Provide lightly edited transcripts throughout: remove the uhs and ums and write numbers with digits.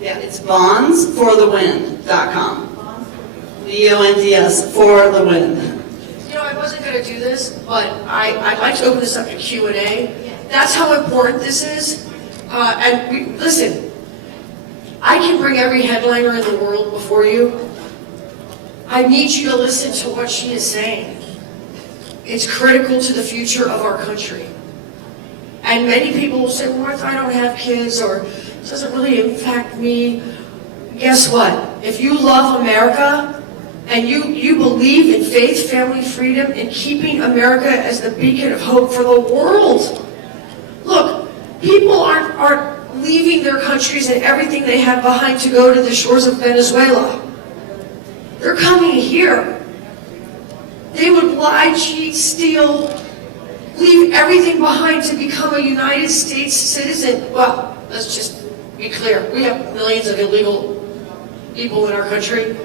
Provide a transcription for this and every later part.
Yeah, it's bondsforthewin.com. BONDS for the win. You know, I wasn't going to do this, but I'd like to open this up to Q&A. That's how important this is. Listen, I can bring every headliner in the world before you. I need you to listen to what she is saying. It's critical to the future of our country. And many people will say, well, I don't have kids, or it doesn't really impact me. Guess what? If you love America, and you believe in faith, family, freedom, and keeping America as the beacon of hope for the world. Look, people aren't leaving their countries and everything they have behind to go to the shores of Venezuela. They're coming here. They would lie, cheat, steal, leave everything behind to become a United States citizen. Well, let's just be clear. We have millions of illegal people in our country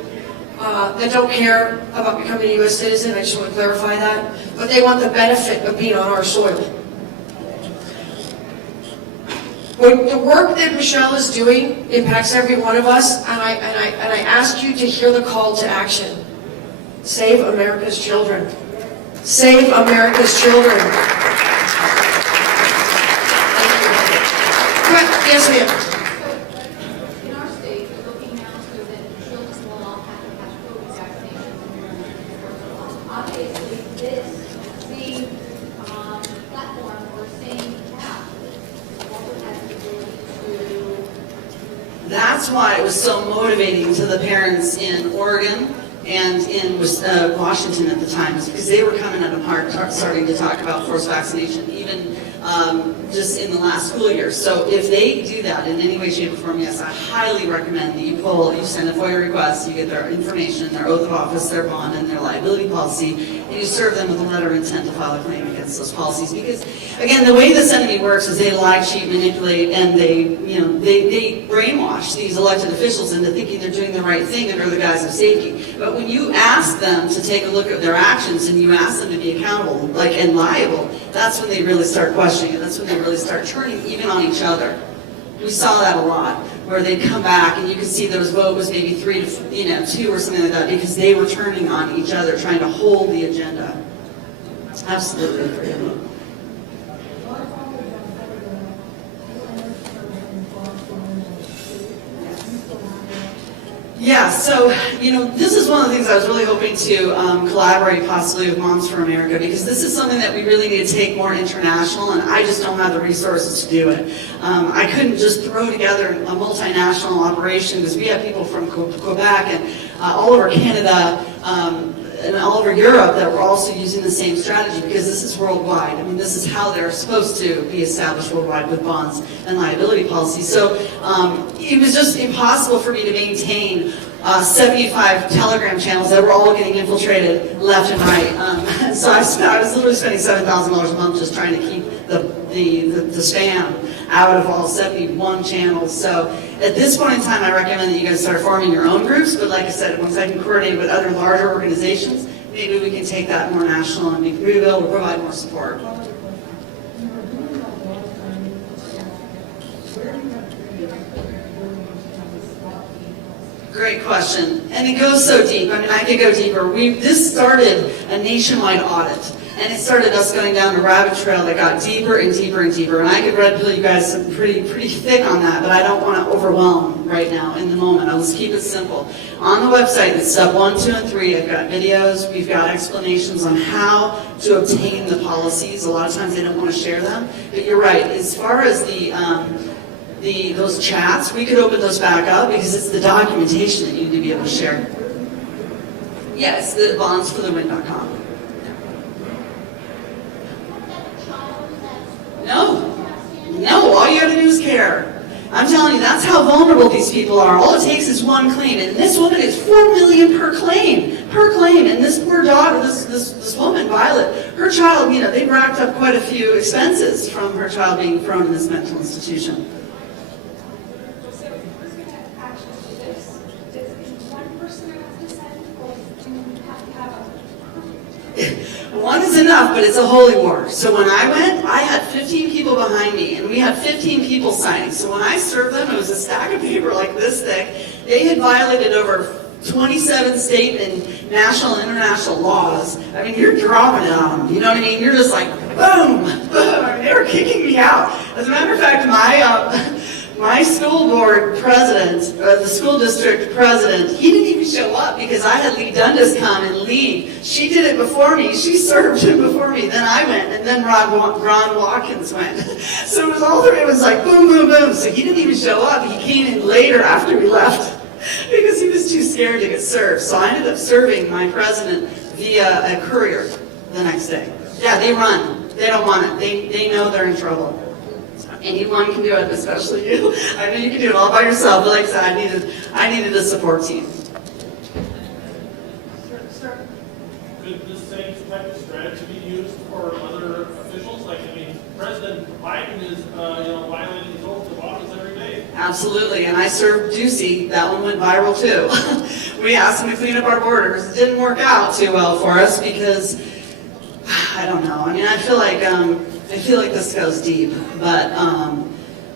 that don't care about becoming a U.S. citizen. I just want to clarify that. But they want the benefit of being on our soil. The work that Michelle is doing impacts every one of us, and I ask you to hear the call to action. Save America's children. Save America's children. Thank you. Yes, ma'am. In our state, we're looking now so that children will all have to have COVID vaccinations. Obviously, this same platform or same app also has the ability to. That's why it was so motivating to the parents in Oregon and in Washington at the time, is because they were coming out of park starting to talk about forced vaccination, even just in the last school year. So if they do that in any way, shape, or form, yes, I highly recommend that you send a FOIA request, you get their information, their oath of office, their bond, and their liability policy, and you serve them with a letter of intent to file a claim against those policies. Because, again, the way this enemy works is they lie, cheat, manipulate, and they brainwash these elected officials into thinking they're doing the right thing under the guise of safety. But when you ask them to take a look at their actions and you ask them to be accountable, and liable, that's when they really start questioning it. That's when they really start turning even on each other. We saw that a lot, where they'd come back and you could see those vote was maybe 3 to 2 or something like that, because they were turning on each other, trying to hold the agenda. Absolutely. Yeah, so, this is one of the things I was really hoping to collaborate possibly with Moms for America, because this is something that we really need to take more international, and I just don't have the resources to do it. I couldn't just throw together a multinational operation, because we have people from Quebec and all over Canada, and all over Europe that were also using the same strategy, because this is worldwide. I mean, this is how they're supposed to be established worldwide with bonds and liability policies. So it was just impossible for me to maintain 75 Telegram channels that were all getting infiltrated left and right. So I was literally spending $7,000 a month just trying to keep the spam out of all 71 channels. So at this point in time, I recommend that you guys start forming your own groups. But like I said, once I can coordinate with other larger organizations, maybe we can take that more national and be able to provide more support. Great question. And it goes so deep. I mean, I could go deeper. This started a nationwide audit. And it started us going down a rabbit trail that got deeper and deeper and deeper. And I could red pill you guys some pretty thick on that, but I don't want to overwhelm right now in the moment. I'll just keep it simple. On the website, it's step 1, 2, and 3. I've got videos. We've got explanations on how to obtain the policies. A lot of times they don't want to share them. But you're right. As far as those chats, we could open those back up, because it's the documentation that you need to be able to share. Yeah, it's the bondsforthewin.com. No, all you have to do is care. I'm telling you, that's how vulnerable these people are. All it takes is one claim, and this woman is $4 million per claim, and this poor daughter, this woman, Violet, her child, they've racked up quite a few expenses from her child being thrown in this mental institution. So who's going to actually do this? Does one person have to send, or do you have to have a One is enough, but it's a holy war. So when I went, I had 15 people behind me, and we had 15 people signing. So when I served them, it was a stack of paper like this thick. They had violated over 27 state and national and international laws. I mean, you're dropping it on them. You know what I mean? You're just like, boom, boom. They were kicking me out. As a matter of fact, my school board president, the school district president, he didn't even show up because I had Lee Dundas come and lead. She did it before me. She served him before me. Then I went, and then Ron Watkins went. So it was all three. It was like boom, boom, boom. So he didn't even show up. He came in later after we left because he was too scared to get served. So I ended up serving my president via a courier the next day. Yeah, they run. They don't want it. They know they're in trouble. Anyone can do it, especially you. I know you can do it all by yourself, but like I said, I needed a support team. Could this same type of strategy be used for other officials? Like, I mean, President Biden is, violating his oath of office every day. Absolutely, and I served Ducey. That one went viral too. We asked him to clean up our borders. It didn't work out too well for us because, I don't know. I mean, I feel like this goes deep, but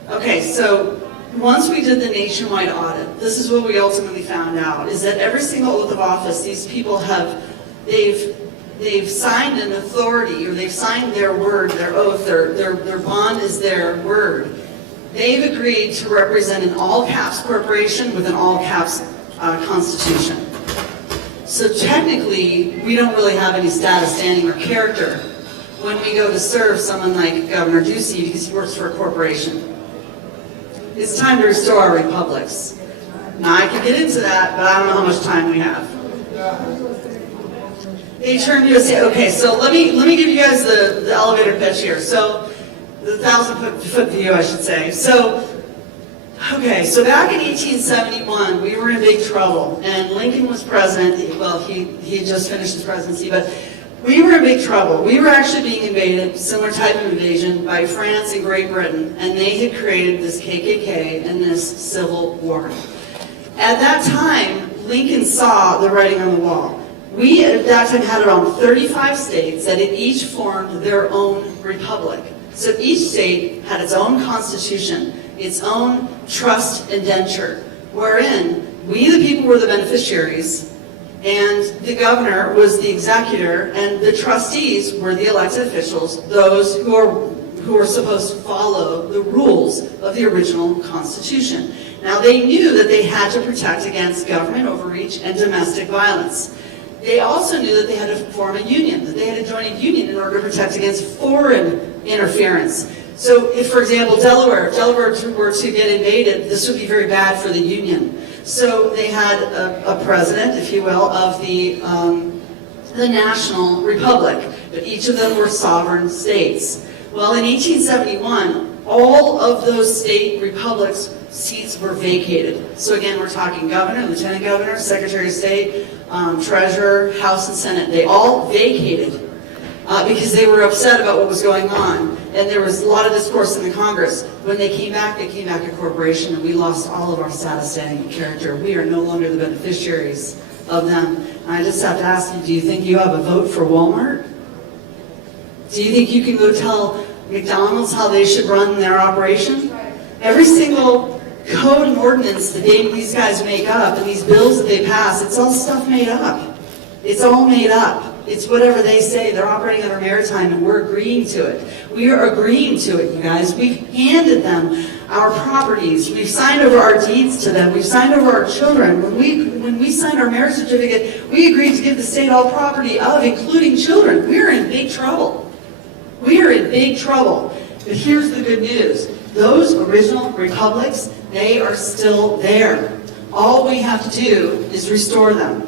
okay, so once we did the nationwide audit, this is what we ultimately found out, is that every single oath of office, these people they've signed an authority, or they've signed their word, their oath, their bond is their word. They've agreed to represent an all-caps corporation with an all-caps constitution. So technically, we don't really have any status, standing, or character when we go to serve someone like Governor Ducey because he works for a corporation. It's time to restore our republics. Now I could get into that, but I don't know how much time we have. They turned USA. Okay, so let me give you guys the elevator pitch here. So the 1,000-foot view, I should say. So back in 1871, we were in big trouble, and Lincoln was president. Well, he had just finished his presidency, but we were in big trouble. We were actually being invaded, similar type of invasion, by France and Great Britain, and they had created this KKK and this civil war. At that time, Lincoln saw the writing on the wall. We, at that time, had around 35 states that had each formed their own republic. So each state had its own constitution, its own trust indenture, wherein we, the people, were the beneficiaries, and the governor was the executor, and the trustees were the elected officials, those who are supposed to follow the rules of the original Constitution. Now, they knew that they had to protect against government overreach and domestic violence. They also knew that they had to form a union, that they had to join a union in order to protect against foreign interference. So if, for example, Delaware were to get invaded, this would be very bad for the Union. So they had a president, if you will, of the national republic, but each of them were sovereign states. Well, in 1871, all of those state republics' seats were vacated. So again, we're talking governor, lieutenant governor, secretary of state, treasurer, House and Senate. They all vacated because they were upset about what was going on. And there was a lot of discourse in the Congress. When they came back a corporation, and we lost all of our status, standing, and character. We are no longer the beneficiaries of them. And I just have to ask you, do you think you have a vote for Walmart? Do you think you can go tell McDonald's how they should run their operation? Every single code and ordinance that these guys make up, and these bills that they pass, it's all stuff made up. It's all made up. It's whatever they say. They're operating under maritime, and we're agreeing to it. We are agreeing to it, you guys. We've handed them our properties. We've signed over our deeds to them. We've signed over our children. When we signed our marriage certificate, we agreed to give the state all property of, including children. We're in big trouble. We are in big trouble. But here's the good news. Those original republics, they are still there. All we have to do is restore them.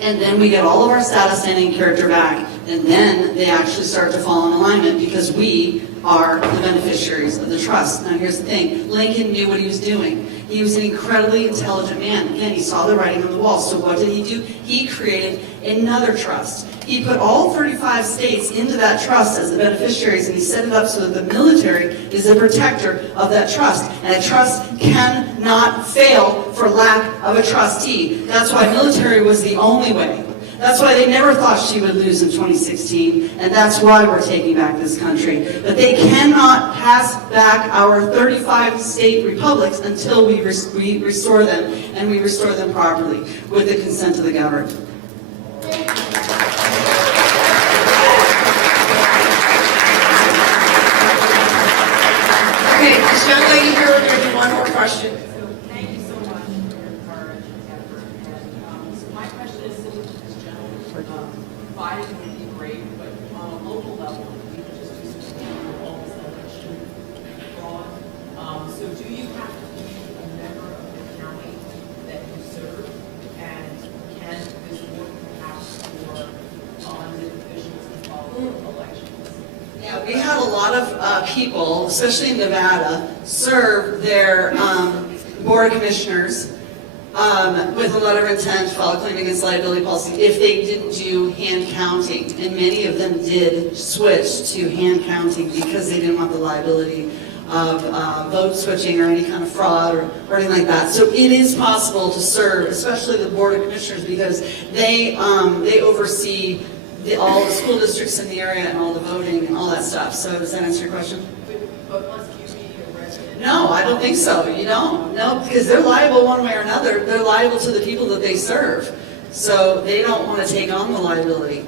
And then we get all of our status, standing, and character back. And then they actually start to fall in alignment because we are the beneficiaries of the trust. Now here's the thing. Lincoln knew what he was doing. He was an incredibly intelligent man. Again, he saw the writing on the wall. So what did he do? He created another trust. He put all 35 states into that trust as the beneficiaries, and he set it up so that the military is the protector of that trust. And a trust cannot fail for lack of a trustee. That's why military was the only way. That's why they never thought she would lose in 2016, and that's why we're taking back this country. But they cannot pass back our 35 state republics until we restore them, and we restore them properly with the consent of the governed. Okay, this young lady here, we're going to do one more question. Thank you so much for your courage and effort. And so my question is similar to this gentleman. Biden would be great, but on a local level, we could just do some homes election fraud. So do you have to be a member of the county that you serve? And can this work perhaps for elected officials involved in elections? Yeah, we had a lot of people, especially in Nevada, serve their board of commissioners with a letter of intent to file a claim against liability policy if they didn't do hand counting. And many of them did switch to hand counting because they didn't want the liability of vote switching or any kind of fraud or anything like that. So it is possible to serve, especially the board of commissioners, because they oversee all the school districts in the area and all the voting and all that stuff. So does that answer your question? But must you be a resident? No, I don't think so. You don't. No, because they're liable one way or another. They're liable to the people that they serve. So they don't want to take on the liability.